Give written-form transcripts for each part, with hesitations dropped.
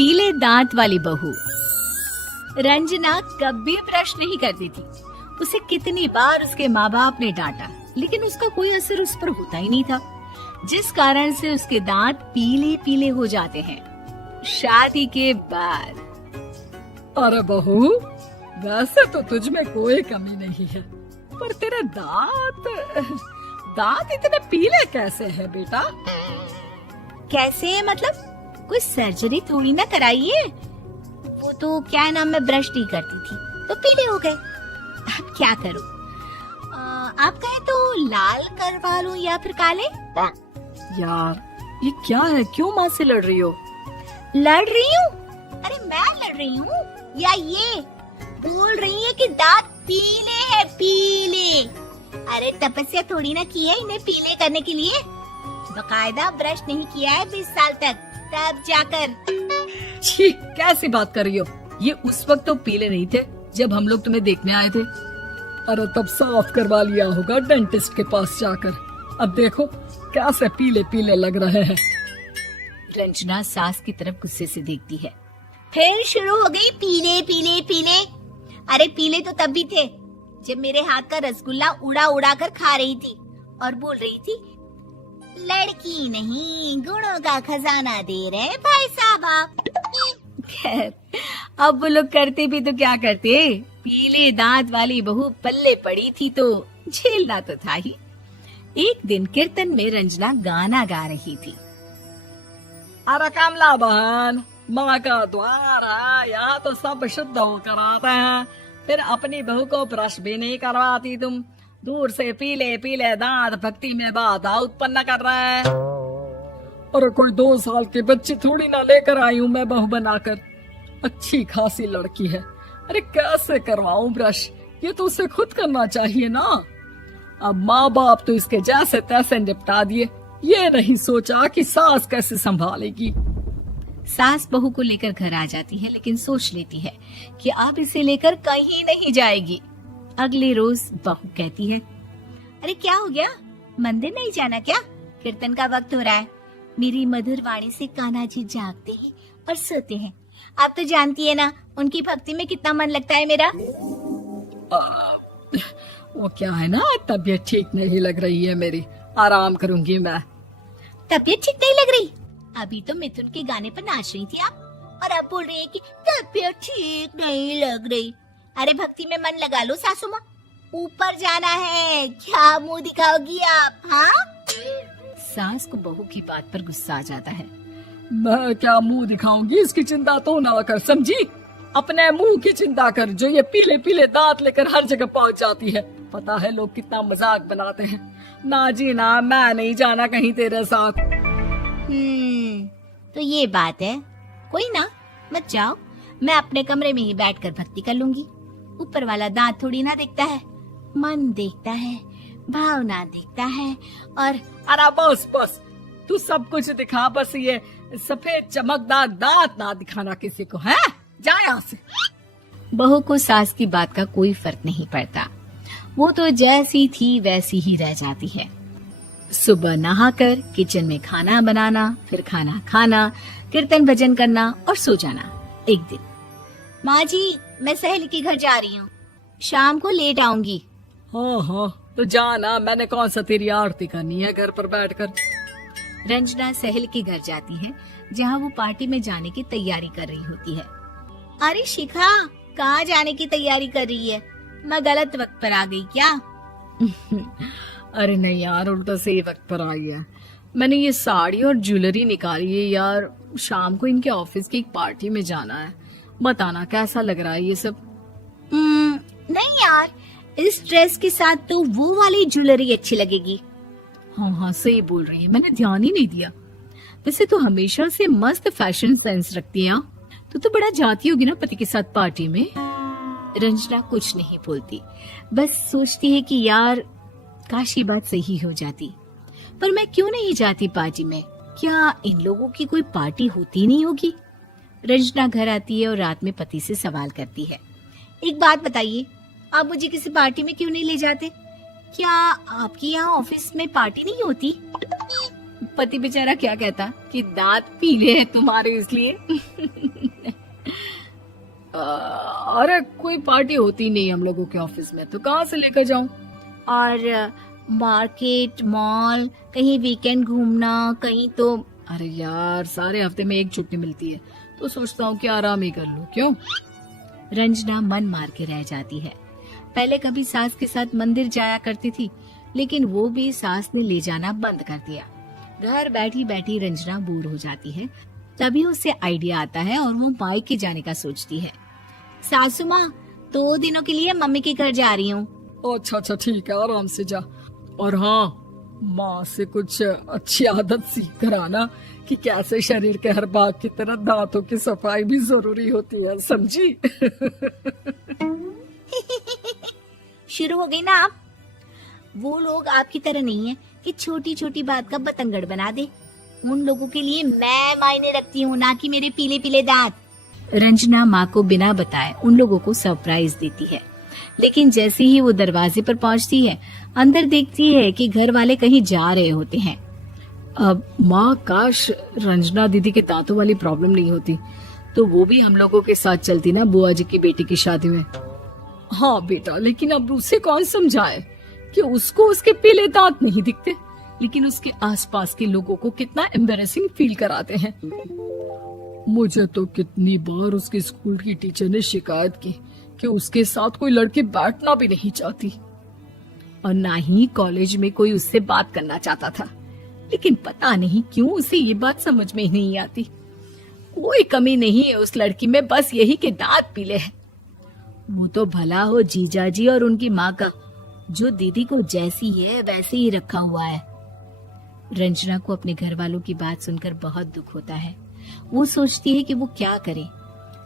पीले दांत वाली बहू। रंजना कभी ब्रश नहीं करती थी। उसे कितनी बार उसके माँ बाप ने डांटा, लेकिन उसका कोई असर उस पर होता ही नहीं था, जिस कारण से उसके दांत पीले पीले हो जाते हैं। शादी के बाद। अरे बहू, वैसे तो तुझ में कोई कमी नहीं है, पर तेरे दांत इतने पीले कैसे हैं बेटा? कैसे मतलब? कोई सर्जरी थोड़ी ना कराइए। वो तो क्या नाम, मैं ब्रश नहीं करती थी तो पीले हो गए। अब क्या करूं? आप कहें तो लाल करवा लूं या फिर काले? यार ये क्या है, क्यों माँ से लड़ रही हो? लड़ रही हूँ? अरे मैं लड़ रही हूँ या ये बोल रही है कि दांत पीले हैं, पीले। अरे तपस्या थोड़ी ना की है इन्हें पीले करने के लिए। बकायदा ब्रश नहीं किया है 20 साल तक, तब जाकर। छी, कैसी बात कर रही हो? ये उस वक्त तो पीले नहीं थे जब हम लोग तुम्हें देखने आए थे। अरे तब साफ करवा लिया होगा डेंटिस्ट के पास जाकर। अब देखो कैसे पीले पीले लग रहे हैं। रंजना सास की तरफ गुस्से से देखती है। फिर शुरू हो गई पीले पीले पीले। अरे पीले तो तब भी थे जब मेरे हाथ का रसगुल्ला उड़ा उड़ा कर खा रही थी और बोल रही थी, लड़की नहीं गुणों का खजाना दे रहे भाई साहब आप। खैर, अब वो लोग करते भी तो क्या करते, पीले दांत वाली बहू पल्ले पड़ी थी तो झेलना तो था ही। एक दिन कीर्तन में रंजना गाना गा रही थी। अरे कमला बहन, माँ का द्वार है, यहाँ तो सब शुद्ध होकर आते हैं, फिर अपनी बहू को ब्रश भी नहीं करवाती तुम। दूर से पीले पीले दांत भक्ति में बाधा उत्पन्न कर रहे हैं। अरे कोई 2 साल के बच्चे थोड़ी ना लेकर आई हूँ मैं बहू बनाकर। अच्छी खासी लड़की है, अरे कैसे करवाऊं ब्रश? ये तो उसे खुद करना चाहिए ना। अब माँ बाप तो इसके जैसे तैसे निपटा दिए, ये नहीं सोचा कि सास कैसे संभालेगी। सास बहू को लेकर घर आ जाती है, लेकिन सोच लेती है कि अब इसे लेकर कहीं नहीं जाएगी। अगले रोज बहू कहती है, अरे क्या हो गया, मंदिर नहीं जाना क्या? कीर्तन का वक्त हो रहा है। मेरी मधुर वाणी से कान्हा जी जागते हैं और सोते हैं। आप तो जानती है ना उनकी भक्ति में कितना मन लगता है मेरा। वो क्या है ना, तबीयत ठीक नहीं लग रही है मेरी, आराम करूंगी मैं। तबीयत ठीक नहीं लग रही? अभी तो मिथुन के गाने पर नाच रही थी आप, और अब बोल रही है कि तबीयत ठीक नहीं लग रही। अरे भक्ति में मन लगा लो सासू माँ, ऊपर जाना है, क्या मुंह दिखाओगी आप? हाँ? सास को बहू की बात पर गुस्सा आ जाता है। मैं क्या मुंह दिखाऊंगी, इसकी चिंता तो ना कर, समझी? अपने मुंह की चिंता कर, जो ये पीले पीले दांत लेकर हर जगह पहुंच जाती है। पता है लोग कितना मजाक बनाते हैं। ना जी ना, मैं नहीं जाना कहीं तेरे साथ। तो ये बात है, कोई ना, मत जाओ, मैं अपने कमरे में ही बैठकर भक्ति कर लूंगी। ऊपर वाला दांत थोड़ी ना देखता है, मन देखता है, भावना देखता है। और अरे बस बस, तू सब कुछ दिखा, बस ये सफेद चमकदार दांत ना दिखाना किसी को, है? जा यहाँ से। बहू को सास की बात का कोई फर्क नहीं पड़ता, वो तो जैसी थी वैसी ही रह जाती है। सुबह नहाकर किचन में खाना बनाना, फिर खाना खाना, कीर्तन भजन करना और सो जाना। एक दिन, माँ जी मैं सहेली के घर जा रही हूँ, शाम को लेट आऊंगी। हाँ हाँ तो जाना, मैंने कौन सा तेरी आरती करनी है घर पर बैठकर। रंजना सहेली के घर जाती है, जहाँ वो पार्टी में जाने की तैयारी कर रही होती है। अरे शिखा, कहाँ जाने की तैयारी कर रही है? मैं गलत वक्त पर आ गई क्या? अरे नहीं यार, उल्टा सही वक्त पर आई है। मैंने ये साड़ी और ज्वेलरी निकाली है यार, शाम को इनके ऑफिस की एक पार्टी में जाना है। बताना कैसा लग रहा है ये सब? नहीं यार, इस ड्रेस के साथ तो वो वाली ज्वेलरी अच्छी लगेगी। हाँ हाँ सही बोल रही है, मैंने ध्यान ही नहीं दिया। वैसे तो हमेशा से मस्त फैशन सेंस रखती है। तो बड़ा जाती होगी ना पति के साथ पार्टी में। रंजना कुछ नहीं बोलती, बस सोचती है कि यार काश ये बात सही हो जाती, पर मैं क्यों नहीं जाती पार्टी में? क्या इन लोगों की कोई पार्टी होती नहीं होगी? रंजना घर आती है और रात में पति से सवाल करती है, एक बात बताइए, आप मुझे किसी पार्टी में क्यों नहीं ले जाते? क्या आपके यहाँ ऑफिस में पार्टी नहीं होती? पति बेचारा क्या कहता कि दांत पीले हैं तुम्हारे इसलिए। अरे कोई पार्टी होती नहीं हम लोगों के ऑफिस में, तो कहाँ से लेकर जाऊं? और मार्केट, मॉल, कहीं वीकेंड घूमना, कहीं तो। अरे यार सारे हफ्ते में एक छुट्टी मिलती है, तो सोचता हूँ कि आराम ही कर लूं। क्यों? रंजना मन मार के रह जाती है। पहले कभी सास के साथ मंदिर जाया करती थी, लेकिन वो भी सास ने ले जाना बंद कर दिया। घर बैठी बैठी रंजना बोर हो जाती है। तभी उसे आइडिया आता है और वो मायके जाने का सोचती है। सासू माँ, 2 दिनों के लिए मम्मी के घर जा रही हूँ। अच्छा ठीक है, आराम से जा। और हाँ, माँ से कुछ अच्छी आदत सीख कर आना कि कैसे शरीर के हर भाग की तरह दांतों की सफाई भी जरूरी होती है, समझी? शुरू हो गई ना आप। वो लोग आपकी तरह नहीं है कि छोटी छोटी बात का बतंगड़ बना दे। उन लोगों के लिए मैं मायने रखती हूँ, ना कि मेरे पीले पीले दांत। रंजना माँ को बिना बताए उन लोगों को सरप्राइज देती है, लेकिन जैसे ही वो दरवाजे पर पहुंचती है, अंदर देखती है कि घर वाले कहीं जा रहे होते हैं। अब माँ, काश रंजना दीदी के दांतों वाली प्रॉब्लम नहीं होती, तो वो भी हम लोगों के साथ चलती ना बुआ जी की बेटी की शादी में। हाँ बेटा, लेकिन अब उसे कौन समझाए कि उसको उसके पीले दांत नहीं दिखते, लेकिन उसके आसपास के लोगों को कितना एम्बैरेसिंग फील कराते हैं। मुझे तो कितनी बार उसके स्कूल की टीचर ने शिकायत की कि उसके साथ कोई लड़की बैठना भी नहीं चाहती, और ना ही कॉलेज में कोई उससे बात करना चाहता था। लेकिन पता नहीं क्यों उसे ये बात समझ में ही नहीं आती। कोई कमी नहीं है उस लड़की में, बस यही कि दांत पीले हैं। वो तो भला हो जीजा जी और उनकी माँ का, जो दीदी को जैसी है वैसे ही रखा हुआ है। रंजना को अपने घर वालों की बात सुनकर बहुत दुख होता है। वो सोचती है कि वो क्या करे,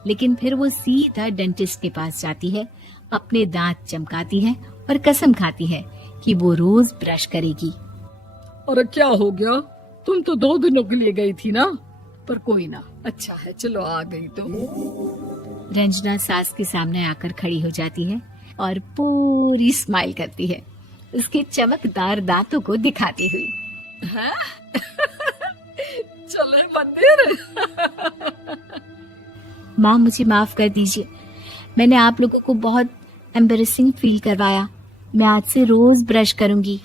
लेकिन फिर वो सीधा डेंटिस्ट के पास जाती है, अपने दांत चमकाती है और कसम खाती है कि वो रोज ब्रश करेगी। अरे क्या हो गया? तुम तो 2 दिनों के लिए गई थी ना, पर कोई ना, अच्छा है, चलो आ गई तो। रंजना सास के सामने आकर खड़ी हो जाती है और पूरी स्माइल करती है, उसके चमकदार दांतों को दिखाती हुई। चले मंदिर। माँ, मुझे माफ कर दीजिए, मैंने आप लोगों को बहुत एम्बैरेसिंग फील करवाया। मैं आज से रोज ब्रश करूंगी।